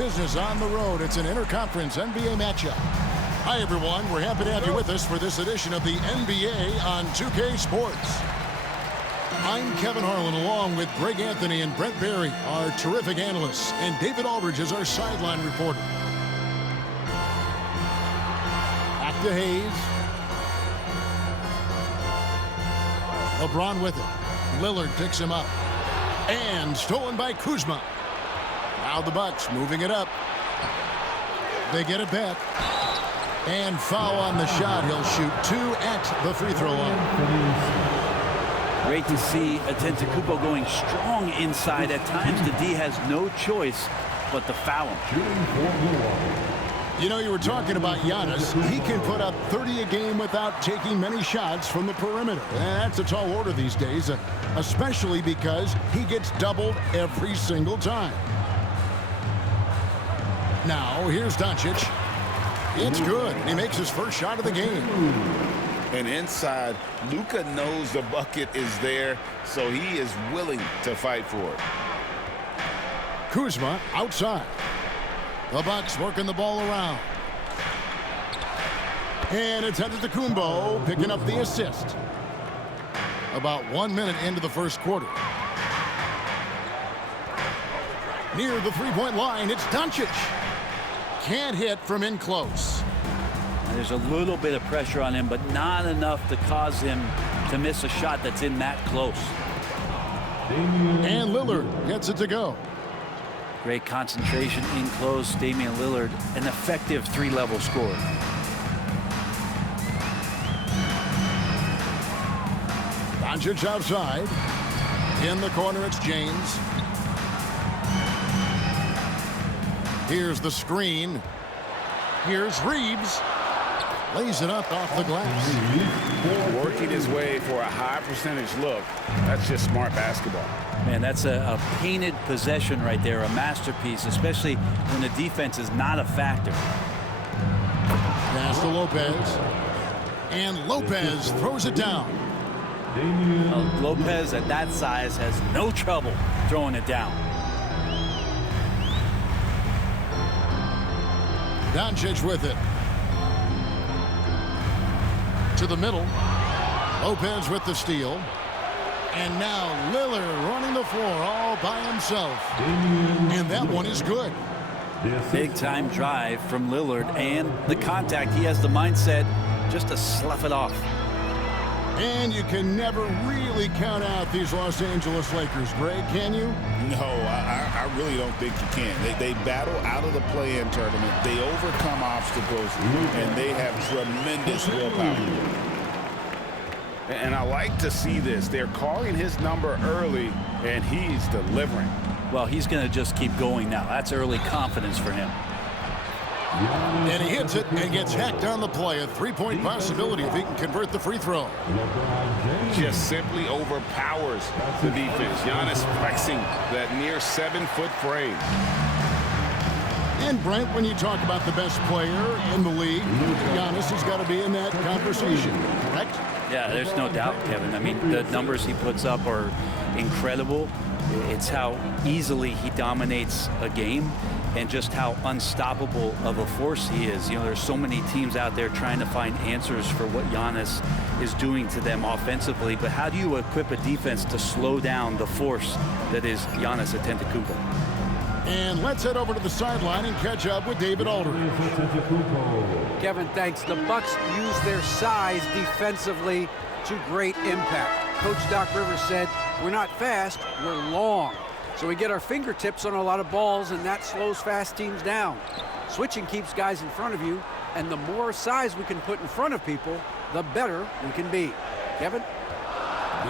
business on the road. It's an interconference NBA matchup. Hi, everyone. We're happy to have you with us for this edition of the NBA on 2K Sports. I'm Kevin Harlan, along with Greg Anthony and Brent Barry, our terrific analysts, and David Aldridge is our sideline reporter. Back to Hayes. LeBron with it. Lillard picks him up. And stolen by Kuzma. Now the Bucks moving it up. They get it back. And foul on the shot. He'll shoot 2 at the free throw line. Great to see Antetokounmpo going strong inside. At times, the D has no choice but to foul him. You know, you were talking about Giannis. He can put up 30 a game without taking many shots from the perimeter. And that's a tall order these days, especially because he gets doubled every single time. Now, here's Doncic. It's good. He makes his first shot of the game. And inside, Luka knows the bucket is there, so he is willing to fight for it. Kuzma outside. The Bucks working the ball around. And it's Antetokounmpo picking up the assist. About 1 minute into the first quarter. Near the three-point line, it's Doncic. Can't hit from in close. There's a little bit of pressure on him, but not enough to cause him to miss a shot that's in that close. And Lillard gets it to go. Great concentration in close. Damian Lillard, an effective three-level scorer. Doncic outside. In the corner, it's James. Here's the screen. Here's Reeves. Lays it up off the glass. Working his way for a high percentage look. That's just smart basketball. Man, that's a painted possession right there, a masterpiece, especially when the defense is not a factor. Pass to Lopez. And Lopez throws it down. Lopez at that size has no trouble throwing it down. Doncic with it. To the middle. Lopez with the steal. And now Lillard running the floor all by himself. And that one is good. Big time drive from Lillard, and the contact, he has the mindset just to slough it off. And you can never really count out these Los Angeles Lakers, Greg, can you? No, I really don't think you can. They battle out of the play-in tournament. They overcome obstacles, and they have tremendous willpower. And I like to see this. They're calling his number early, and he's delivering. Well, he's going to just keep going now. That's early confidence for him. And he hits it and gets hacked on the play. A three-point possibility if he can convert the free throw. Just simply overpowers the defense. Giannis flexing that near 7-foot frame. And Brent, when you talk about the best player in the league, Giannis has got to be in that conversation, correct? Yeah, there's no doubt, Kevin. I mean, the numbers he puts up are incredible. It's how easily he dominates a game and just how unstoppable of a force he is. You know, there's so many teams out there trying to find answers for what Giannis is doing to them offensively, but how do you equip a defense to slow down the force that is Giannis Antetokounmpo? And let's head over to the sideline and catch up with David Aldridge. Kevin, thanks. The Bucks use their size defensively to great impact. Coach Doc Rivers said, we're not fast, we're long. So we get our fingertips on a lot of balls, and that slows fast teams down. Switching keeps guys in front of you, and the more size we can put in front of people, the better we can be. Kevin?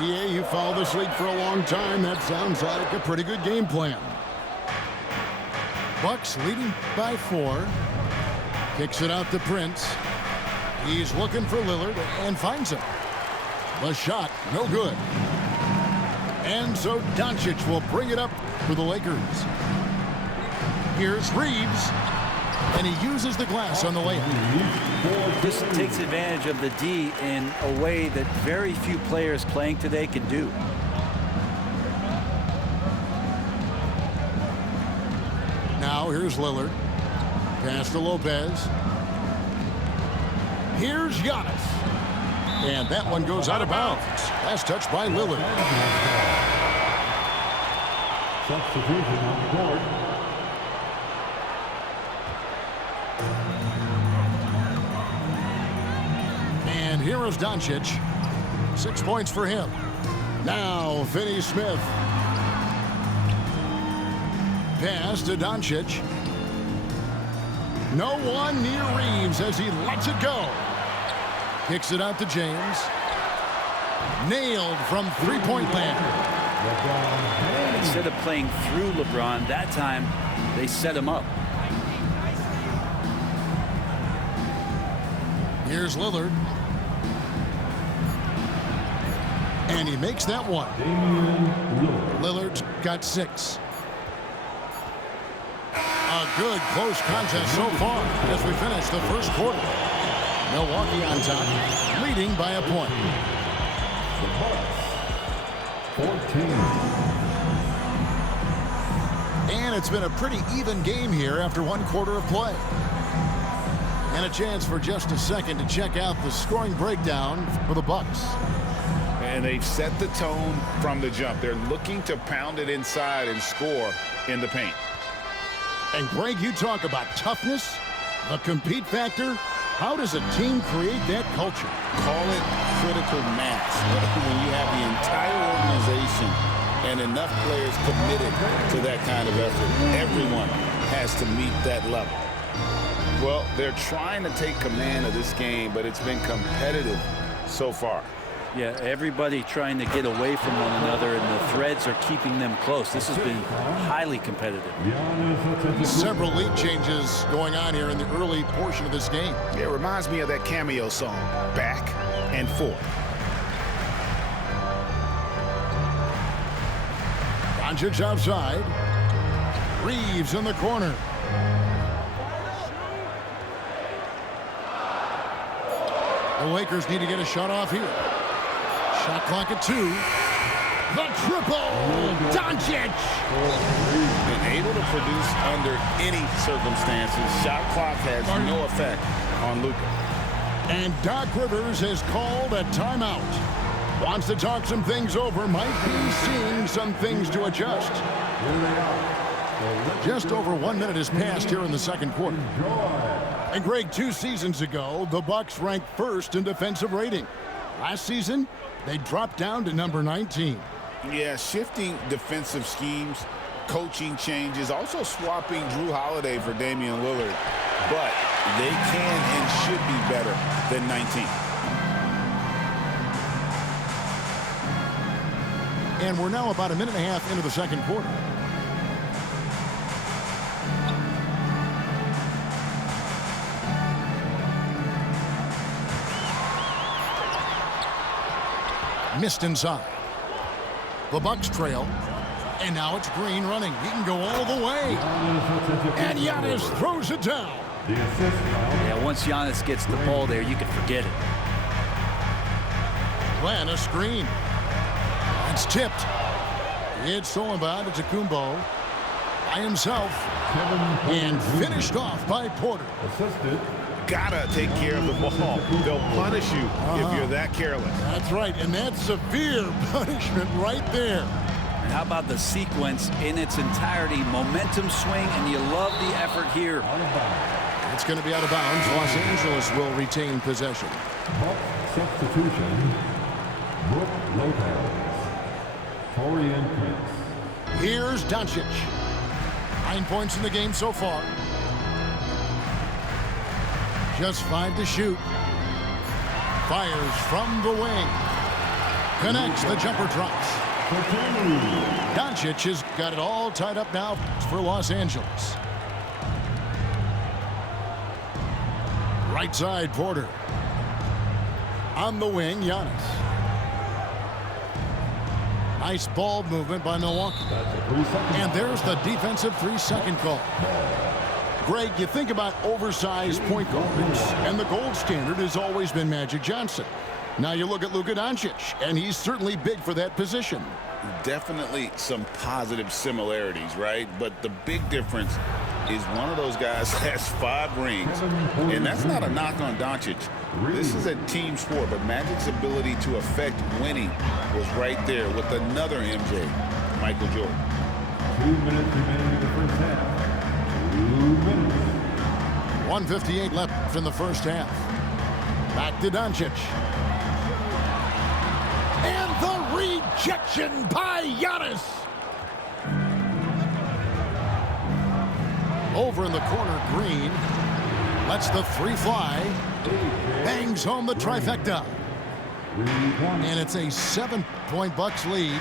Yeah, you followed this league for a long time. That sounds like a pretty good game plan. Bucks leading by 4. Kicks it out to Prince. He's looking for Lillard and finds him. The shot, no good. And so Doncic will bring it up for the Lakers. Here's Reeves. And he uses the glass on the layup. This takes advantage of the D in a way that very few players playing today can do. Now Now here's Lillard. Pass to Lopez. Here's Giannis. And that one goes out of bounds. Last touch by Lillard. Substitution on the board. And here is Doncic. 6 points for him. Now Finney-Smith. Pass to Doncic. No one near Reeves as he lets it go. Kicks it out to James. Nailed from three-point land. Instead of playing through LeBron, that time they set him up. Here's Lillard. And he makes that one. Lillard's got 6. A good close contest so far as we finish the first quarter. Milwaukee on top, leading by a point. 14. And it's been a pretty even game here after 1 quarter of play. And a chance for just a second to check out the scoring breakdown for the Bucks. And they've set the tone from the jump. They're looking to pound it inside and score in the paint. And Greg, you talk about toughness, the compete factor. How does a team create that culture? Call it critical mass. When you have the entire organization and enough players committed to that kind of effort, everyone has to meet that level. Well, they're trying to take command of this game, but it's been competitive so far. Yeah, everybody trying to get away from one another, and the threads are keeping them close. This has been highly competitive. Several lead changes going on here in the early portion of this game. It reminds me of that cameo song, Back and Forth. Doncic outside. Reeves in the corner. The Lakers need to get a shot off here. Shot clock at 2. The triple! Doncic! Been able to produce under any circumstances. Shot clock has no effect on Luka. And Doc Rivers has called a timeout. Wants to talk some things over. Might be seeing some things to adjust. Just over 1 minute has passed here in the second quarter. And Greg, 2 seasons ago, the Bucks ranked first in defensive rating. Last season, they dropped down to number 19. Yeah, shifting defensive schemes, coaching changes, also swapping Drew Holiday for Damian Lillard. But they can and should be better than 19. And we're now about 1.5 minutes into the second quarter. Missed inside. The Bucks trail. And now it's Green running. He can go all the way. And Giannis throws it down. Yeah, once Giannis gets the ball there, you can forget it. Glenn, a screen. It's tipped. It's stolen by Kumbo by himself. And finished off by Porter. Assisted. Gotta take care of the ball. They'll punish you if you're that careless. That's right, and that's severe punishment right there. And how about the sequence in its entirety? Momentum swing, and you love the effort here. It's going to be out of bounds. Los Angeles will retain possession. Substitution. Brook Lopez. Torian Prince. Here's Doncic. 9 points in the game so far. Just 5 to shoot. Fires from the wing. Connects. The jumper drops. Doncic has got it all tied up now for Los Angeles. Right side, Porter. On the wing, Giannis. Nice ball movement by Milwaukee. And there's the defensive 3-second call. Greg, you think about oversized point guards, and the gold standard has always been Magic Johnson. Now you look at Luka Doncic, and he's certainly big for that position. Definitely some positive similarities, right? But the big difference is one of those guys that has 5 rings. And that's not a knock on Doncic. This is a team sport, but Magic's ability to affect winning was right there with another MJ, Michael Jordan. 2 minutes remaining in the first half. 2 minutes. 1:58 left in the first half. Back to Doncic. And the rejection by Giannis. Over in the corner, Green lets the 3 fly. Bangs home the trifecta. And it's a 7-point Bucks lead.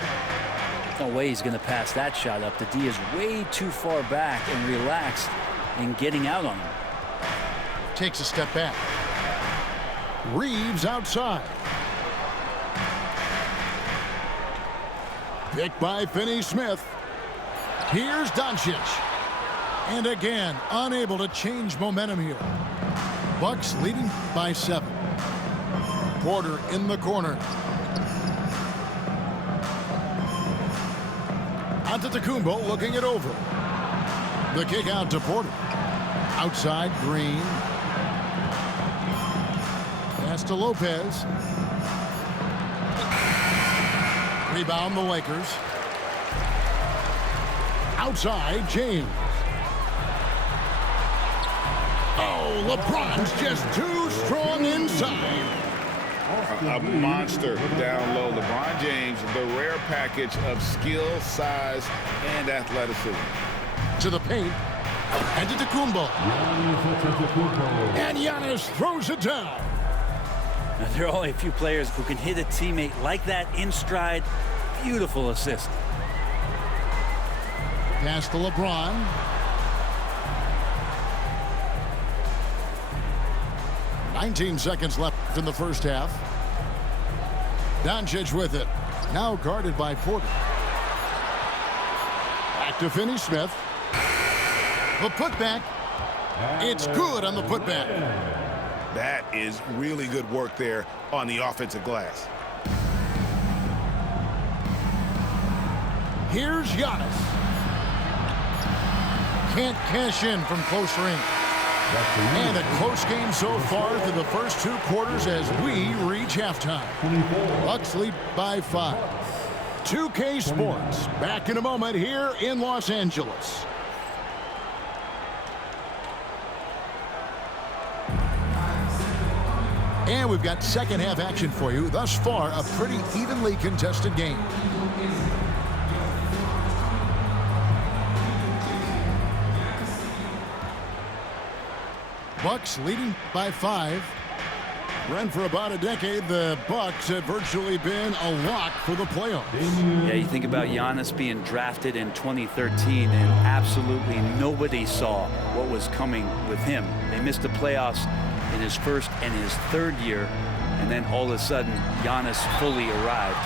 No way he's going to pass that shot up. The D is way too far back and relaxed in getting out on him. Takes a step back. Reeves outside. Picked by Finney-Smith. Here's Doncic. And again, unable to change momentum here. Bucks leading by 7. Porter in the corner. Antetokounmpo looking it over. The kick out to Porter. Outside, Green. Pass to Lopez. Rebound the Lakers. Outside, James. Oh, LeBron's just too strong inside. A monster down low. LeBron James, the rare package of skill, size, and athleticism. To the paint. Antetokounmpo. And Giannis throws it down. Now, there are only a few players who can hit a teammate like that in stride. Beautiful assist. Pass to LeBron. "19 seconds left in the first half. Doncic with it. Now guarded by Porter. Back to Finney-Smith. The putback. It's good on the putback. That is really good work there on the offensive glass. Here's Giannis. Can't cash in from close range. And a close game so far through the first 2 quarters as we reach halftime. Bucks lead by 5. 2K Sports back in a moment here in Los Angeles. And we've got second half action for you. Thus far, a pretty evenly contested game. Bucks leading by 5. Run for about a decade, the Bucks have virtually been a lock for the playoffs. Yeah, you think about Giannis being drafted in 2013, and absolutely nobody saw what was coming with him. They missed the playoffs in his first and his 3rd year, and then all of a sudden, Giannis fully arrived.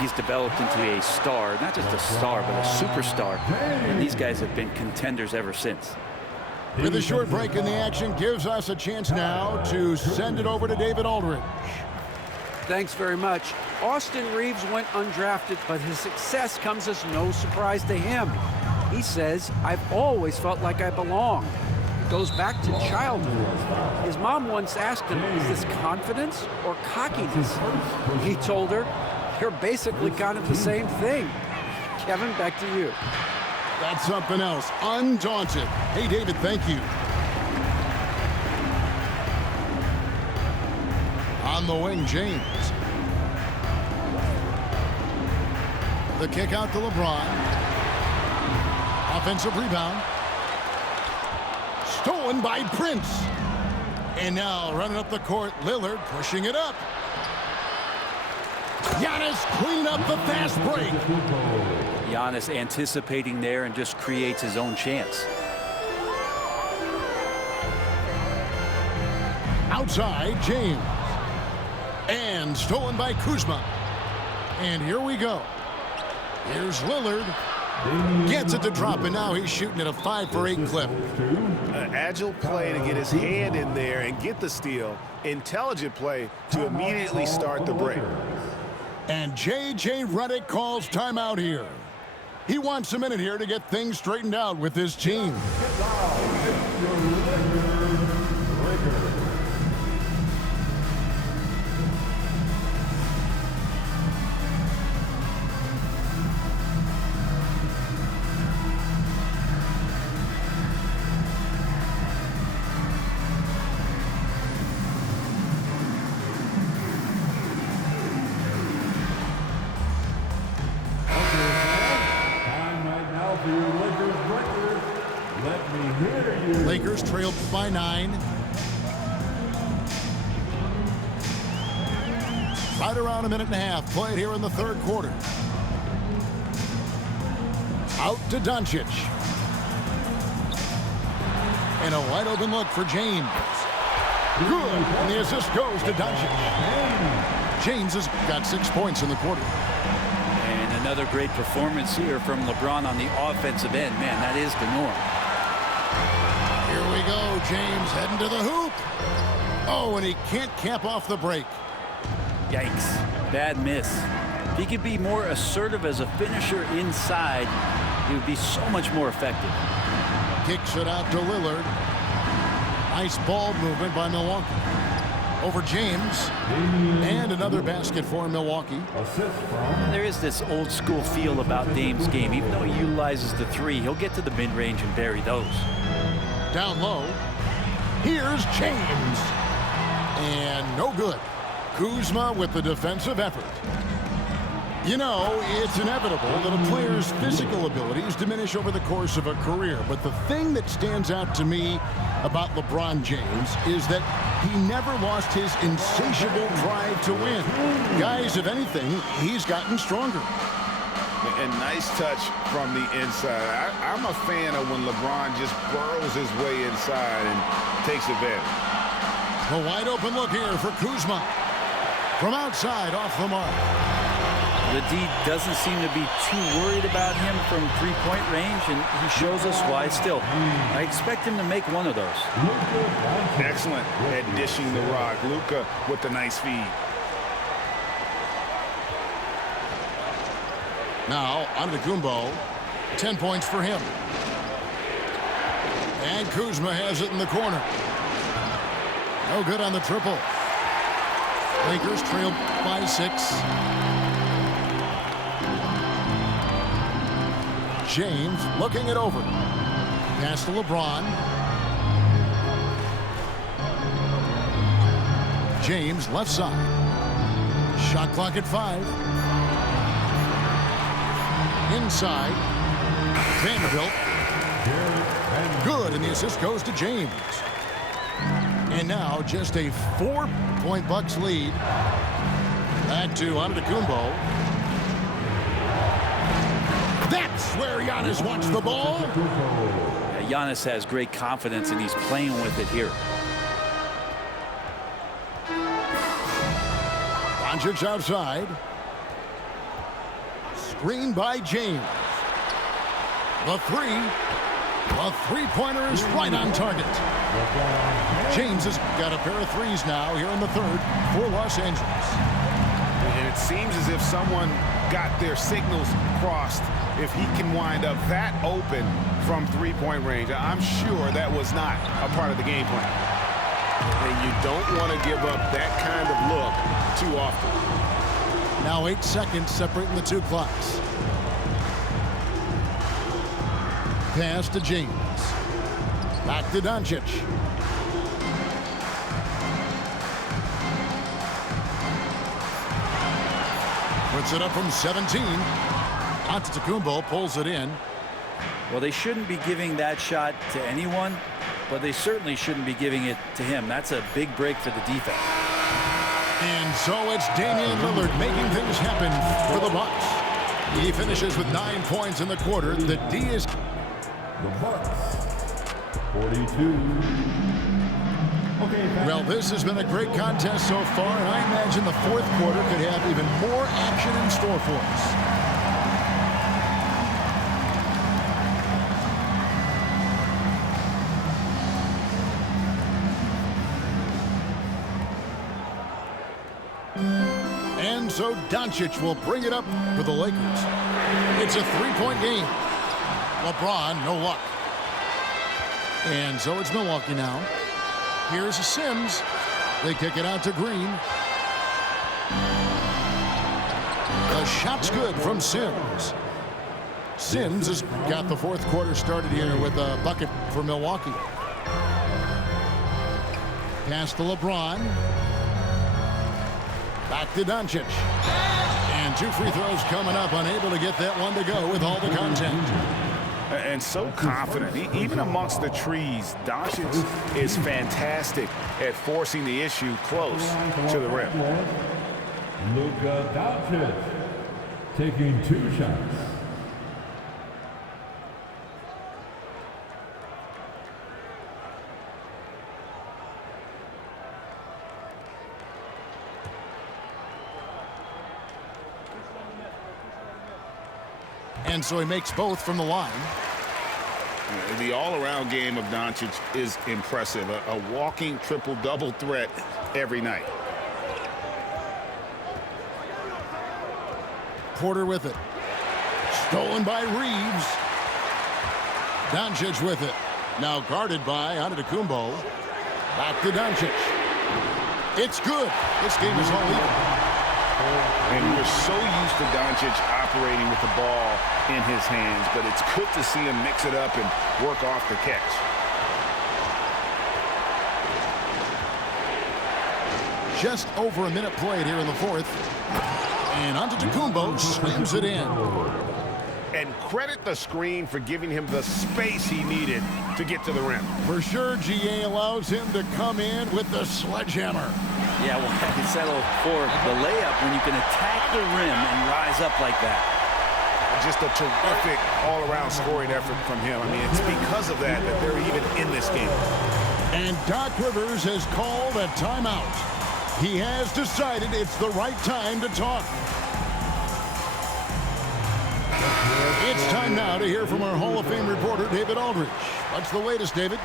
He's developed into a star, not just a star, but a superstar, and these guys have been contenders ever since. With a short break in the action gives us a chance now to send it over to David Aldridge. Thanks very much. Austin Reeves went undrafted, but his success comes as no surprise to him. He says, "I've always felt like I belong." It goes back to childhood. His mom once asked him, "Is this confidence or cockiness?" He told her, "You're basically kind of the same thing." Kevin, back to you. That's something else. Undaunted. Hey, David, thank you. On the wing, James. The kick out to LeBron. Offensive rebound. Stolen by Prince. And now running up the court, Lillard pushing it up. Giannis clean up the fast break. Giannis anticipating there and just creates his own chance. Outside, James. And stolen by Kuzma. And here we go. Here's Lillard. Gets it to drop, and now he's shooting at a 5-for-8 clip. An agile play to get his hand in there and get the steal. Intelligent play to immediately start the break. And J.J. Redick calls timeout here. He wants a minute here to get things straightened out with his team. Lakers trailed by 9. Right around a minute and a half played here in the third quarter. Out to Doncic. And a wide open look for James. Good. And the assist goes to Doncic. James has got 6 points in the quarter. And another great performance here from LeBron on the offensive end. Man, that is the norm. Here we go. James heading to the hoop. Oh, and he can't cap off the break. Yikes. Bad miss. If he could be more assertive as a finisher inside, he would be so much more effective. Kicks it out to Lillard. Nice ball movement by Milwaukee. Over James. And another basket for Milwaukee. There is this old school feel about Dame's game. Even though he utilizes the three, he'll get to the mid-range and bury those. Down low. Here's James. And no good. Kuzma with the defensive effort. You know, it's inevitable that a player's physical abilities diminish over the course of a career. But the thing that stands out to me about LeBron James is that he never lost his insatiable drive to win. Guys, if anything, he's gotten stronger. And nice touch from the inside. I'm a fan of when LeBron just burrows his way inside and takes advantage. A wide open look here for Kuzma. From outside, off the mark. The D doesn't seem to be too worried about him from three-point range, and he shows us why still. I expect him to make one of those. Excellent at dishing the rock. Luka with the nice feed. Now, Antetokounmpo, 10 points for him. And Kuzma has it in the corner. No good on the triple. Lakers trail by 6. James looking it over. Pass to LeBron. James left side. Shot clock at 5. Inside. Vanderbilt. Good, and the assist goes to James. And now just a 4-point Bucks lead. Back to Antetokounmpo. That's where Giannis wants the ball. Giannis has great confidence, and he's playing with it here. Doncic outside. Screen by James. The three-pointer is right on target. James has got a pair of threes now here in the third for Los Angeles. And it seems as if someone got their signals crossed. If he can wind up that open from three-point range, I'm sure that was not a part of the game plan. And you don't want to give up that kind of look too often. Now 8 seconds separating the two clocks. Pass to James. Back to Doncic. Puts it up from 17. Antetokounmpo pulls it in. Well, they shouldn't be giving that shot to anyone, but they certainly shouldn't be giving it to him. That's a big break for the defense. And so it's Damian Lillard making things happen for the Bucks. He finishes with 9 points in the quarter. The D is... The Bucks, 42. Well, this has been a great contest so far, and I imagine the fourth quarter could have even more action in store for us. And so Doncic will bring it up for the Lakers. It's a three-point game. LeBron, no luck. And so it's Milwaukee now. Here's Sims. They kick it out to Green. The shot's good from Sims. Sims has got the fourth quarter started here with a bucket for Milwaukee. Pass to LeBron. Back to Doncic. And 2 free throws coming up. Unable to get that one to go with all the contact. And so confident. Even amongst the trees, Doncic is fantastic at forcing the issue close to the rim. Luka Doncic taking 2 shots. And so he makes both from the line. The all-around game of Doncic is impressive. A walking triple-double threat every night. Porter with it. Stolen by Reeves. Doncic with it. Now guarded by Antetokounmpo. Back to Doncic. It's good. This game is all even. And we're so used to Doncic operating with the ball in his hands, but it's good to see him mix it up and work off the catch. Just over a minute played here in the fourth. And Antetokounmpo slams it in. And credit the screen for giving him the space he needed to get to the rim. For sure, GA allows him to come in with the sledgehammer. Yeah, well, I can settle for the layup when you can attack the rim and rise up like that. Just a terrific all-around scoring effort from him. I mean, it's because of that that they're even in this game. And Doc Rivers has called a timeout. He has decided it's the right time to talk. It's time now to hear from our Hall of Fame reporter, David Aldridge. What's the latest, David?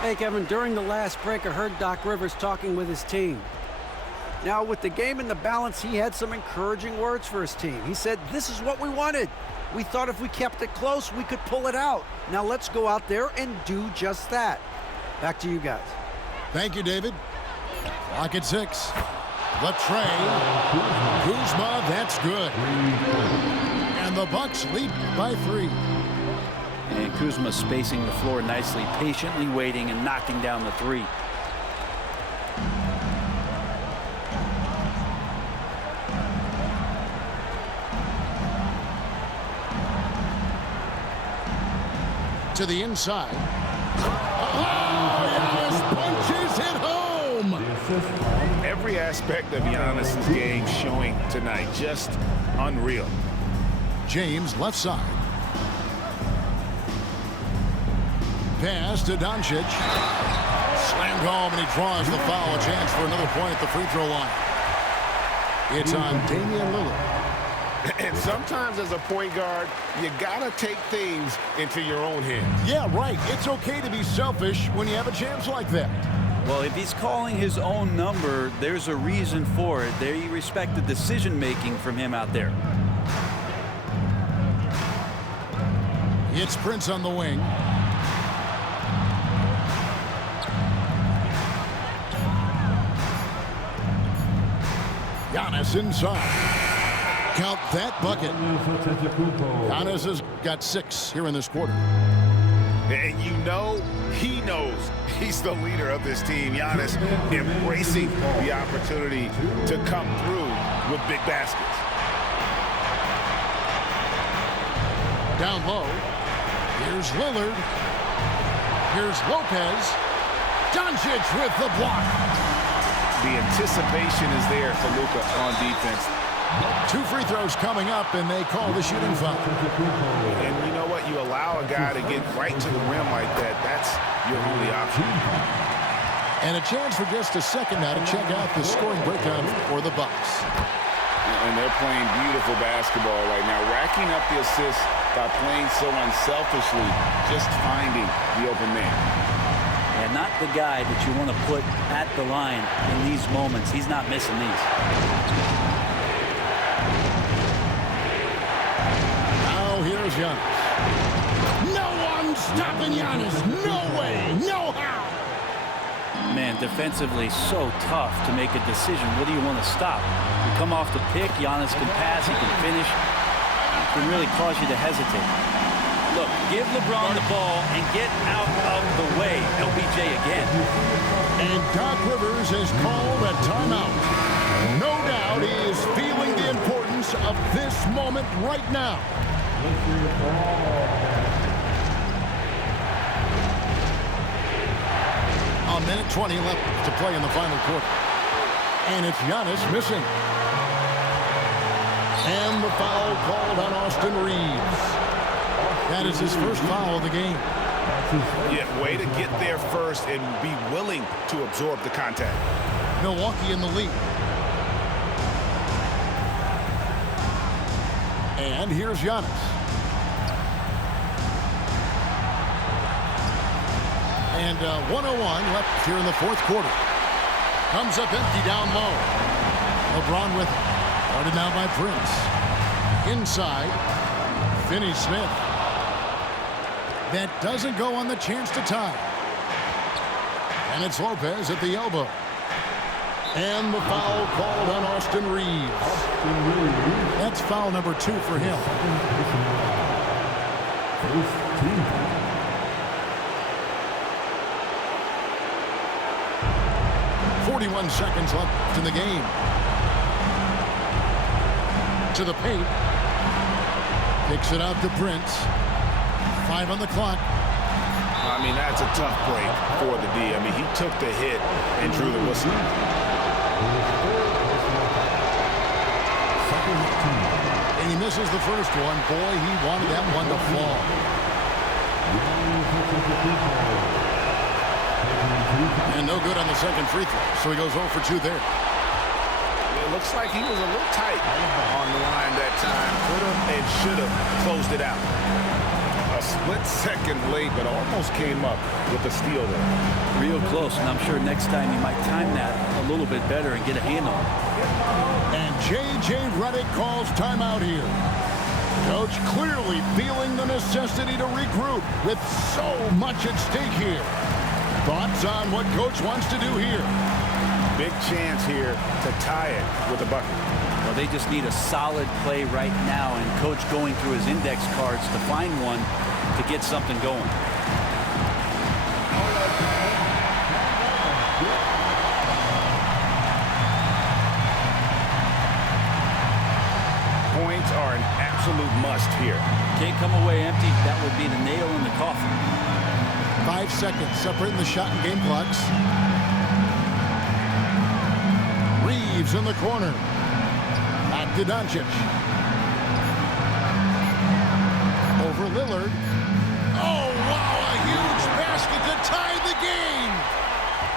Hey, Kevin, during the last break, I heard Doc Rivers talking with his team. Now, with the game in the balance, he had some encouraging words for his team. He said, this is what we wanted. We thought if we kept it close, we could pull it out. Now let's go out there and do just that. Back to you guys. Thank you, David. Clock at 6. The tray. Kuzma, that's good. And the Bucks lead by 3. And Kuzma spacing the floor nicely, patiently waiting and knocking down the 3. To the inside. Oh, yes, punches it home. Every aspect of Giannis's game showing tonight, just unreal. James left side. Pass to Doncic. Slammed home, and he draws the foul. A chance for another point at the free throw line. It's on Damian Lillard. And sometimes as a point guard, you gotta take things into your own hands. Yeah, right. It's okay to be selfish when you have a chance like that. Well, if he's calling his own number, there's a reason for it. They respect the decision-making from him out there. It's Prince on the wing. Giannis inside. Count that bucket. Giannis has got 6 here in this quarter. And you know, he knows he's the leader of this team. Giannis embracing the opportunity to come through with big baskets. Down low. Here's Lillard. Here's Lopez. Doncic with the block. The anticipation is there for Luka on defense. 2 free throws coming up, and they call the shooting foul. And you know what? You allow a guy to get right to the rim like that. That's your only option. And a chance for just a second now to check out the scoring breakdown for the Bucks. And they're playing beautiful basketball right now, racking up the assists by playing so unselfishly, just finding the open man. And not the guy that you want to put at the line in these moments. He's not missing these. Giannis. No one stopping Giannis. No way. No how. Man, defensively so tough to make a decision. What do you want to stop? You come off the pick, Giannis can pass, he can finish. It can really cause you to hesitate. Look, give LeBron the ball and get out of the way. LBJ again. And Doc Rivers has called a timeout. No doubt he is feeling the importance of this moment right now. A minute 20 left to play in the final quarter. And it's Giannis missing. And the foul called on Austin Reeves. That is his first foul of the game. Yeah, way to get there first and be willing to absorb the contact. Milwaukee in the lead. And here's Giannis. And 1:01 left here in the fourth quarter. Comes up empty down low. LeBron with it. Guarded now by Prince. Inside, Finney-Smith. That doesn't go on the chance to tie. And it's Lopez at the elbow. And the foul called on Austin Reeves. That's foul number 2 for him. 41 seconds left in the game. To the paint. Kicks it out to Prince. 5 on the clock. I mean, that's a tough break for the D. I mean, he took the hit and drew the whistle. And he misses the first one. Boy, he wanted that one to fall. And no good on the second free throw. So he goes 0 for 2 there. It looks like he was a little tight on the line that time. Could have and should have closed it out. A split second late, but almost came up with a steal there. Real close, and I'm sure next time he might time that a little bit better and get a handle. And J.J. Redick calls timeout here. Coach clearly feeling the necessity to regroup with so much at stake here. Thoughts on what Coach wants to do here? Big chance here to tie it with a bucket. Well, they just need a solid play right now, and Coach going through his index cards to find one to get something going. Points are an absolute must here. Can't come away empty. That would be the nail in the coffin. 5 seconds separating the shot and game clocks. Reeves in the corner. Back to Doncic. Over Lillard. Oh, wow, a huge basket to tie the game.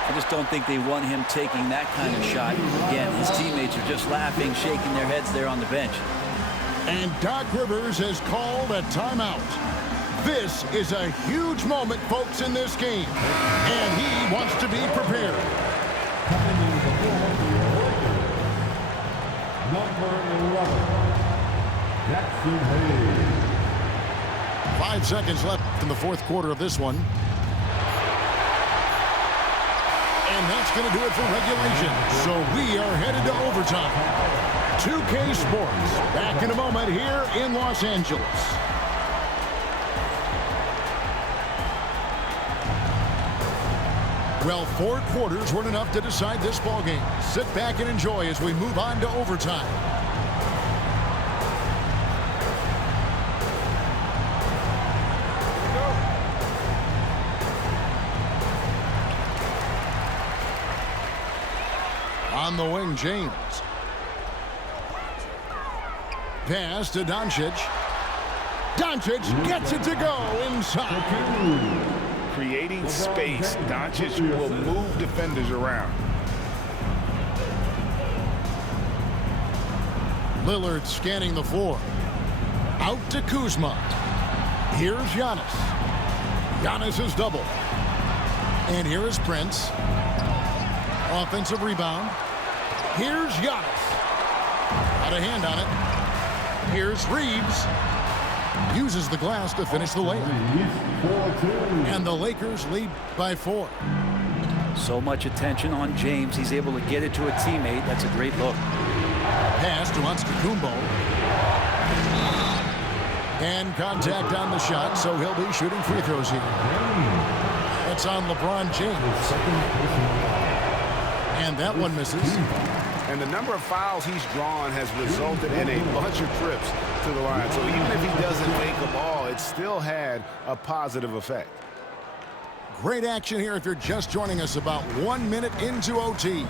I just don't think they want him taking that kind of shot. Again, his teammates are just laughing, shaking their heads there on the bench. And Doc Rivers has called a timeout. This is a huge moment, folks, in this game. And he wants to be prepared. Number 11, Jackson Hayes. 5 seconds left in the fourth quarter of this one. And that's going to do it for regulation. So we are headed to overtime. 2K Sports, back in a moment here in Los Angeles. Well, 4 quarters weren't enough to decide this ballgame. Sit back and enjoy as we move on to overtime. On the wing, James. Pass to Doncic. Doncic gets it to go inside. Creating space, Doncic will move defenders around. Lillard scanning the floor. Out to Kuzma. Here's Giannis. Giannis is double. And here is Prince. Offensive rebound. Here's Giannis. Got a hand on it. Here's Reeves. uses the glass to finish the layup. And the Lakers lead by 4. So much attention on James. He's able to get it to a teammate. That's a great look. Pass to Antetokounmpo. And contact on the shot, so he'll be shooting free throws here. That's on LeBron James. And that one misses. And the number of fouls he's drawn has resulted in a bunch of trips to the line. So even if he doesn't make a ball, it still had a positive effect. Great action here if you're just joining us, about 1 minute into OT.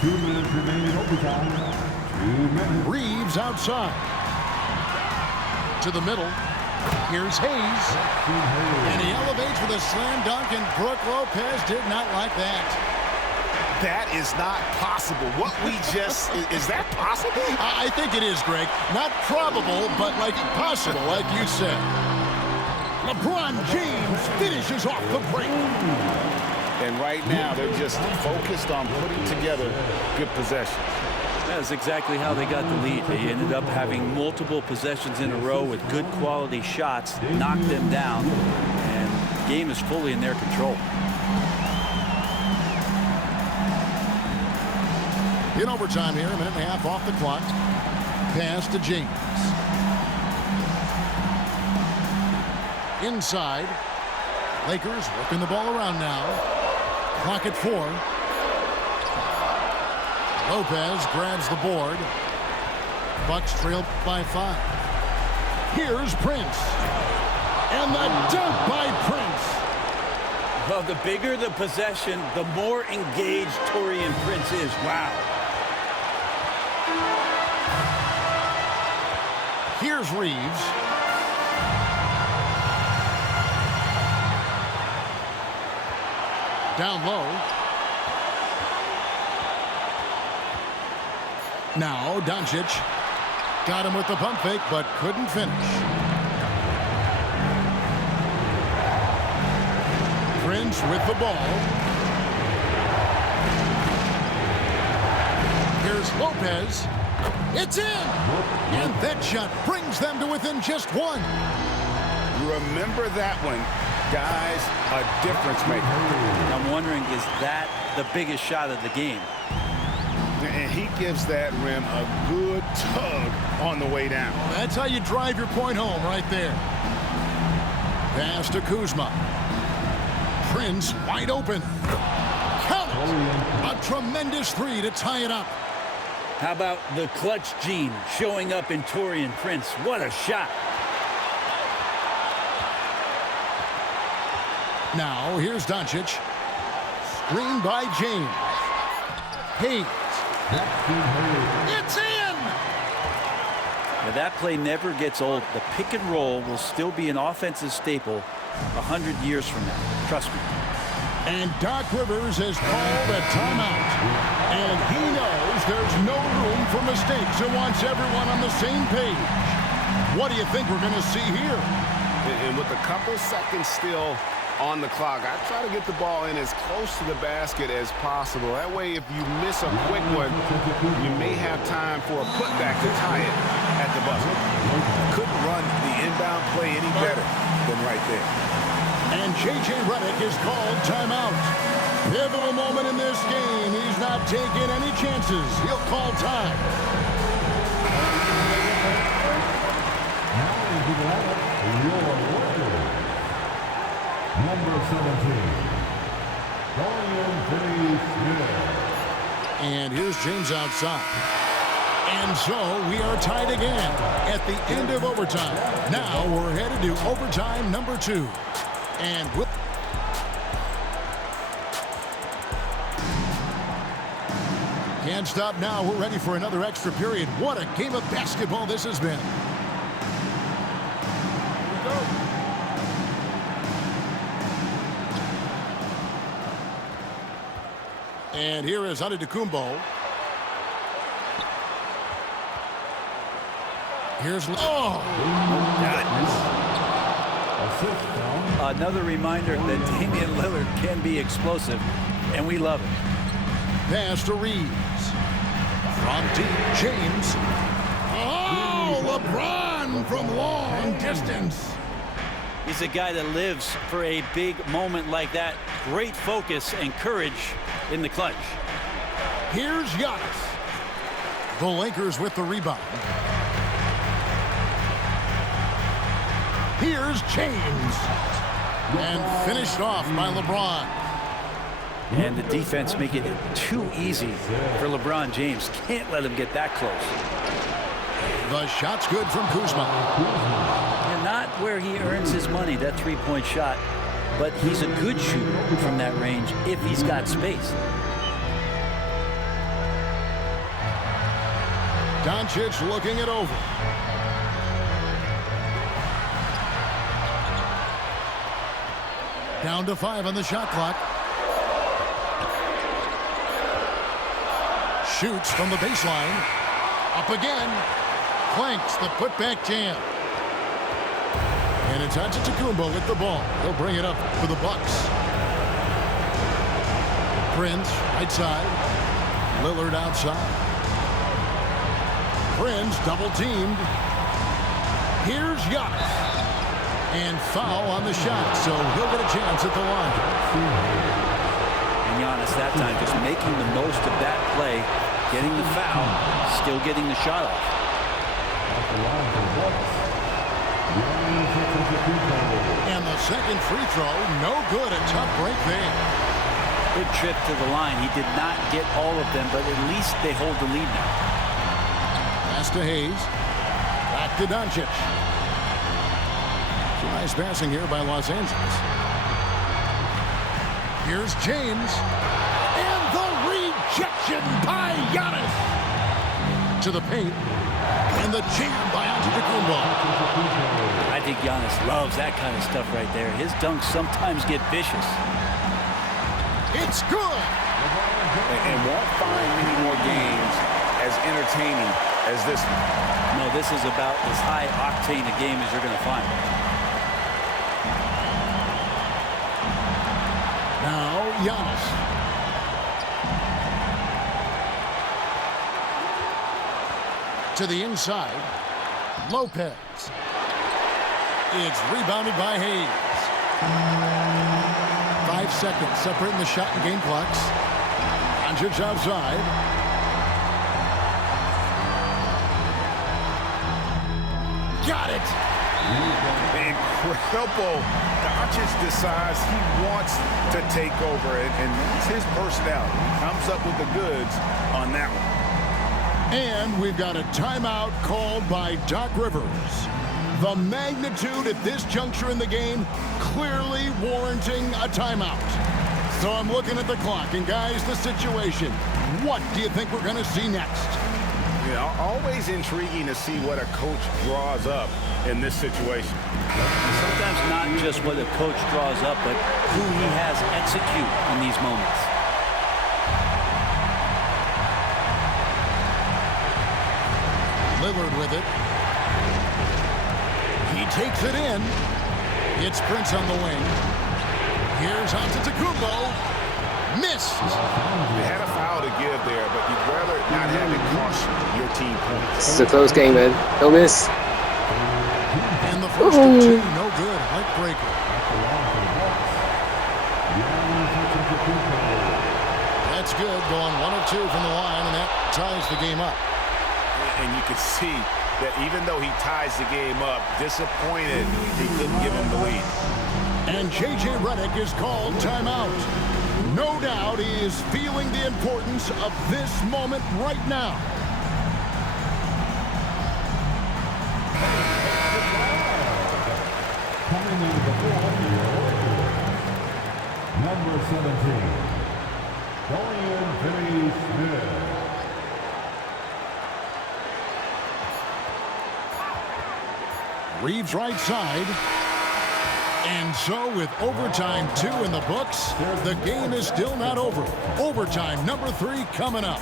2 minutes remaining overtime. 2 minutes. Reeves outside. To the middle. Here's Hayes. And he elevates with a slam dunk, and Brook Lopez did not like that. That is not possible. What we just, is that possible? I think it is, Greg. Not probable, but like possible, like you said. LeBron James finishes off the break. And right now, they're just focused on putting together good possessions. That's exactly how they got the lead. They ended up having multiple possessions in a row with good quality shots, knocked them down, and the game is fully in their control. In overtime here, a minute and a half off the clock. Pass to James. Inside. Lakers working the ball around now. Clock at 4. Lopez grabs the board. Bucks trail by 5. Here's Prince. And the dunk by Prince. Well, the bigger the possession, the more engaged Taurean Prince is. Wow. Here's Reeves. Down low. Now Doncic got him with the pump fake, but couldn't finish. Prince with the ball. Here's Lopez. It's in! And that shot brings them to within just 1. Remember that one, guys, a difference maker. I'm wondering, is that the biggest shot of the game? And he gives that rim a good tug on the way down. That's how you drive your point home right there. Pass to Kuzma. Prince wide open. Count it! A tremendous 3 to tie it up. How about the clutch gene showing up in Taurean Prince? What a shot. Now here's Doncic. Screen by James. Hayes. It's in! Now, that play never gets old. The pick and roll will still be an offensive staple 100 years from now. Trust me. And Doc Rivers has called a timeout. And he knows there's no room for mistakes and wants everyone on the same page. What do you think we're going to see here? And with a couple seconds still on the clock, I try to get the ball in as close to the basket as possible. That way, if you miss a quick one, you may have time for a putback to tie it at the buzzer. Couldn't run the inbound play any better than right there. And J.J. Redick is called timeout. Pivotal moment in this game. He's not taking any chances. He'll call time. Now into the lineup, your Warriors. Number 17, Dorian Finney-Smith. And here's James outside. And so we are tied again at the end of overtime. Now we're headed to overtime number 2. And we'll... Can't stop now. We're ready for another extra period. What a game of basketball this has been. And here is Antetokounmpo. Here's... Oh! Another reminder that Damian Lillard can be explosive, and we love it. Pass to Reeves. From deep, James. Oh, LeBron one from long distance. He's a guy that lives for a big moment like that. Great focus and courage in the clutch. Here's Giannis. The Lakers with the rebound. Here's James. And finished off by LeBron. And the defense making it too easy for LeBron James. Can't let him get that close. The shot's good from Kuzma. And not where he earns his money, that three-point shot. But he's a good shooter from that range if he's got space. Doncic looking it over. Down to 5 on the shot clock. Shoots from the baseline. Up again. Clanks the putback jam. And it's Antetokounmpo with the ball. He'll bring it up for the Bucks. Prince, right side. Lillard outside. Prince double teamed. Here's Giannis. And foul on the shot, so he'll get a chance at the line. And Giannis that time just making the most of that play, getting the foul, still getting the shot off. And the second free throw, no good. A tough break there. Good trip to the line. He did not get all of them, but at least they hold the lead now. Pass to Hayes. Back to Doncic. Nice passing here by Los Angeles. Here's James. And the rejection by Giannis. To the paint. And the jam by Antetokounmpo. I think Giannis loves that kind of stuff right there. His dunks sometimes get vicious. It's good. And won't find many more games as entertaining as this one. No, this is about as high octane a game as you're going to find. Now, Giannis. To the inside. Lopez. It's rebounded by Hayes. 5 seconds separating the shot and game clocks. Doncic outside. Got it. Incredible. Doncic decides he wants to take over, and that's his personality. He comes up with the goods on that one. And we've got a timeout called by Doc Rivers. The magnitude at this juncture in the game clearly warranting a timeout. So I'm looking at the clock, and guys, the situation. What do you think we're going to see next? You know, always intriguing to see what a coach draws up in this situation. Sometimes not just what a coach draws up, but who he has execute in these moments. Lillard with it. He takes it in. It's Prince on the wing. Here's Antetokounmpo. Missed. They had a foul to give there, but you'd rather not have it cost your team points. This is a close game, man. Don't miss. And the first of two, no good. Heartbreaker. That's good. Going 1 of 2 from the line, and that ties the game up. And you can see that even though he ties the game up, disappointed he couldn't give him the lead. And J.J. Redick is called timeout. No doubt he is feeling the importance of this moment right now. Coming into the fourth, number 17, Dorian Finney-Smith. Reeves right side. And so with overtime 2 in the books, the game is still not over. Overtime number 3 coming up.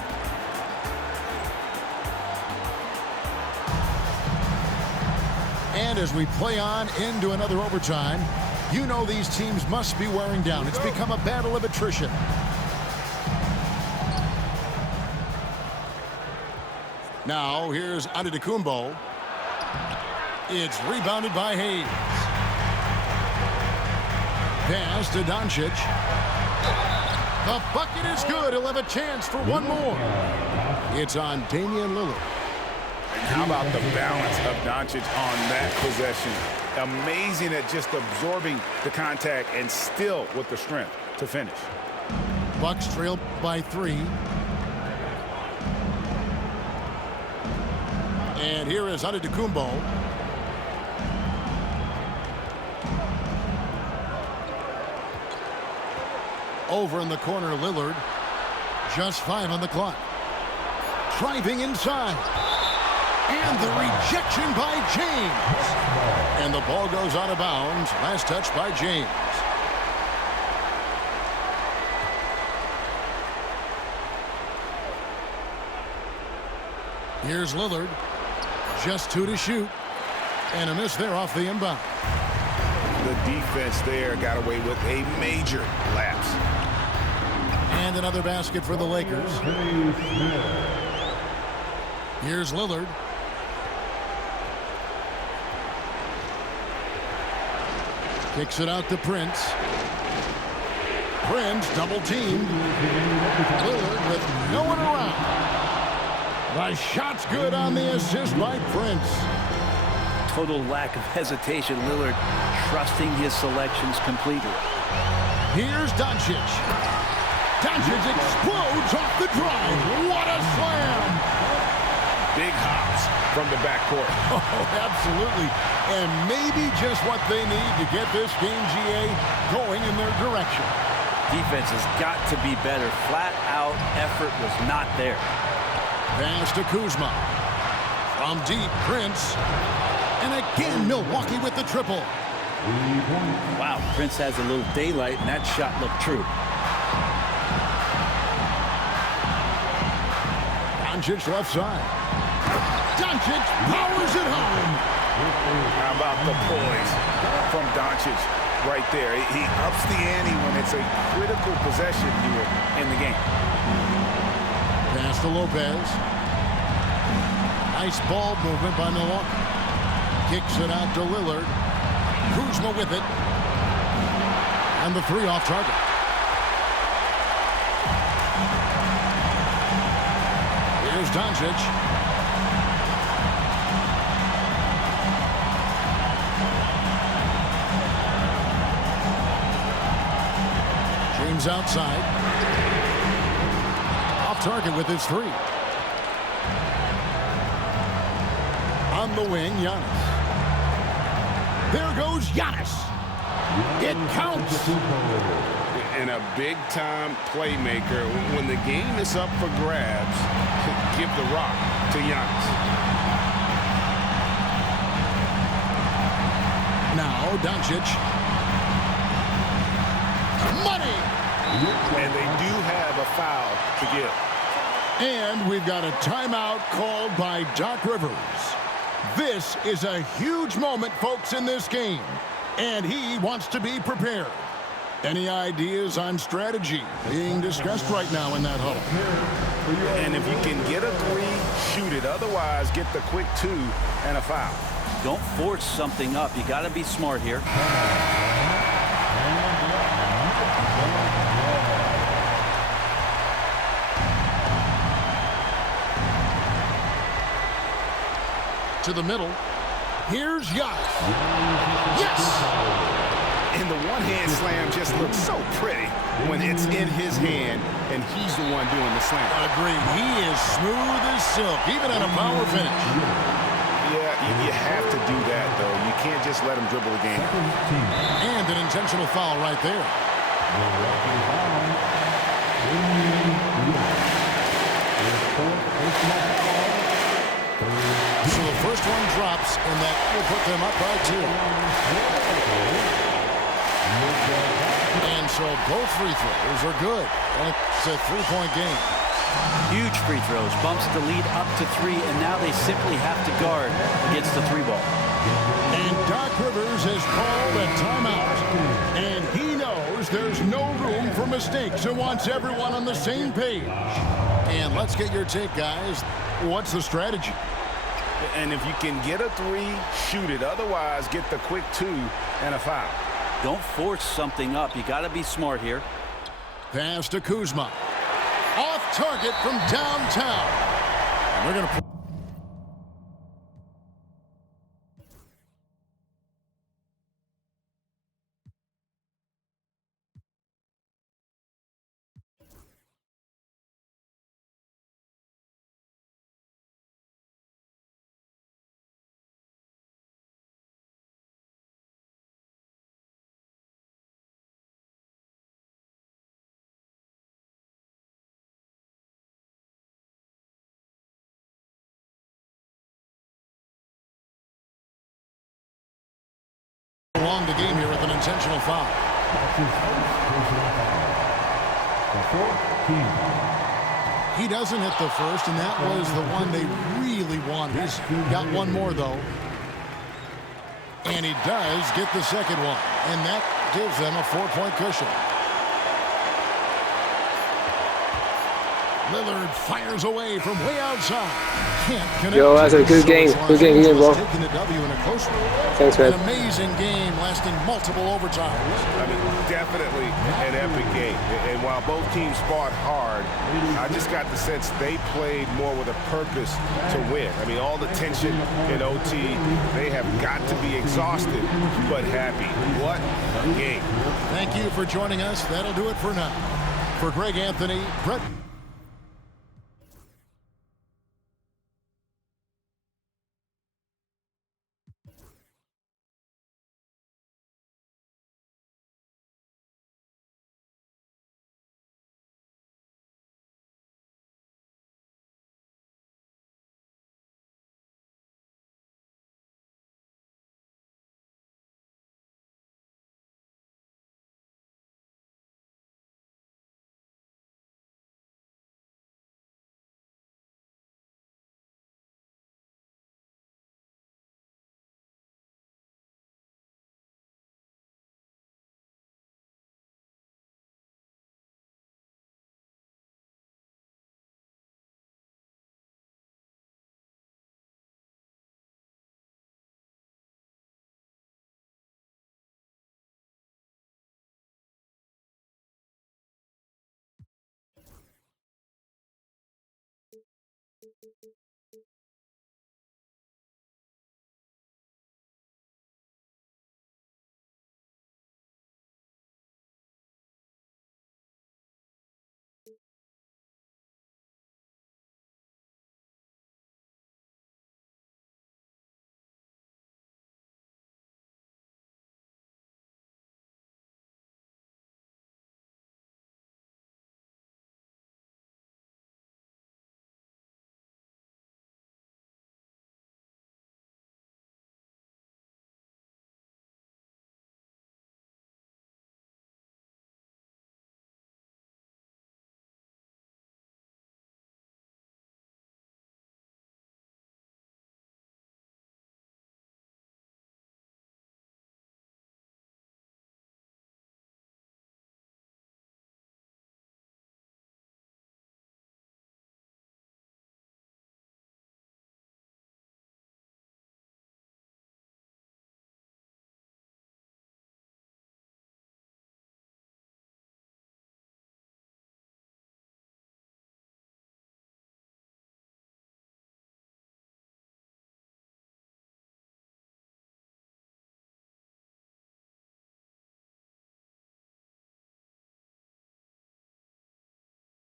And as we play on into another overtime, you know these teams must be wearing down. It's become a battle of attrition. Now here's Antetokounmpo. It's rebounded by Hayes. Pass to Doncic. The bucket is good. He'll have a chance for one more. It's on Damian Lillard. And how about the balance of Doncic on that possession? Amazing at just absorbing the contact and still with the strength to finish. Bucks trail by 3. And here is Antetokounmpo. Over in the corner, Lillard. Just 5 on the clock. Driving inside. And the rejection by James. And the ball goes out of bounds. Last touch by James. Here's Lillard. Just 2 to shoot. And a miss there off the inbound. The defense there got away with a major lapse. And another basket for the Lakers. Here's Lillard. Kicks it out to Prince. Prince double teamed. Lillard with no one around. The shot's good on the assist by Prince. Total lack of hesitation. Lillard trusting his selections completely. Here's Doncic. Doncic explodes off the drive. What a slam! Big hops from the backcourt. Oh, absolutely. And maybe just what they need to get this game, GA, going in their direction. Defense has got to be better. Flat out effort was not there. Pass to Kuzma. From deep, Prince. And again, Milwaukee with the triple. Wow, Prince has a little daylight, and that shot looked true. Doncic left side. Doncic powers it home. How about the poise from Doncic right there? He ups the ante when it's a critical possession here in the game. Pass to Lopez. Nice ball movement by Milwaukee. Kicks it out to Lillard. Kuzma with it. And the 3 off target. Here's Doncic. James outside. Off target with his 3. On the wing, Giannis. There goes Giannis. It counts. And a big-time playmaker. When the game is up for grabs, give the rock to Giannis. Now, Doncic. Money! And they do have a foul to give. And we've got a timeout called by Doc Rivers. This is a huge moment, folks, in this game. And he wants to be prepared. Any ideas on strategy being discussed right now in that huddle? And if you can get a 3, shoot it. Otherwise, get the quick 2 and a foul. Don't force something up. You got to be smart here. To the middle. Here's Giannis. Yes! And the one-hand slam just looks so pretty when it's in his hand and he's the one doing the slam. Agreed. He is smooth as silk, even at a power finish. Yeah, you have to do that, though. You can't just let him dribble the game. And an intentional foul right there. So the first one drops, and that will put them up by 2. And so both free throws are good. And it's a 3-point game. Huge free throws. Bumps the lead up to 3, and now they simply have to guard against the 3 ball. And Doc Rivers has called a timeout. And he knows there's no room for mistakes and wants everyone on the same page. And let's get your take, guys. What's the strategy? And if you can get a 3, shoot it. Otherwise, get the quick 2 and a foul. Don't force something up. You got to be smart here. Pass to Kuzma. Off target from downtown. And they're going to... along the game here with an intentional foul. That's his first personal foul. The 14th. He doesn't hit the first, and that was the one they really wanted. He's got one more, though. And he does get the second one. And that gives them a 4-point cushion. Lillard fires away from way outside. Can't connect. Yo, that's a good game. Good game, bro. Taking the W in a close one. Thanks, man. An amazing game lasting multiple overtimes. I mean, definitely an epic game. And while both teams fought hard, I just got the sense they played more with a purpose to win. I mean, all the tension in OT, they have got to be exhausted but happy. What a game. Thank you for joining us. That'll do it for now. For Greg Anthony, Brett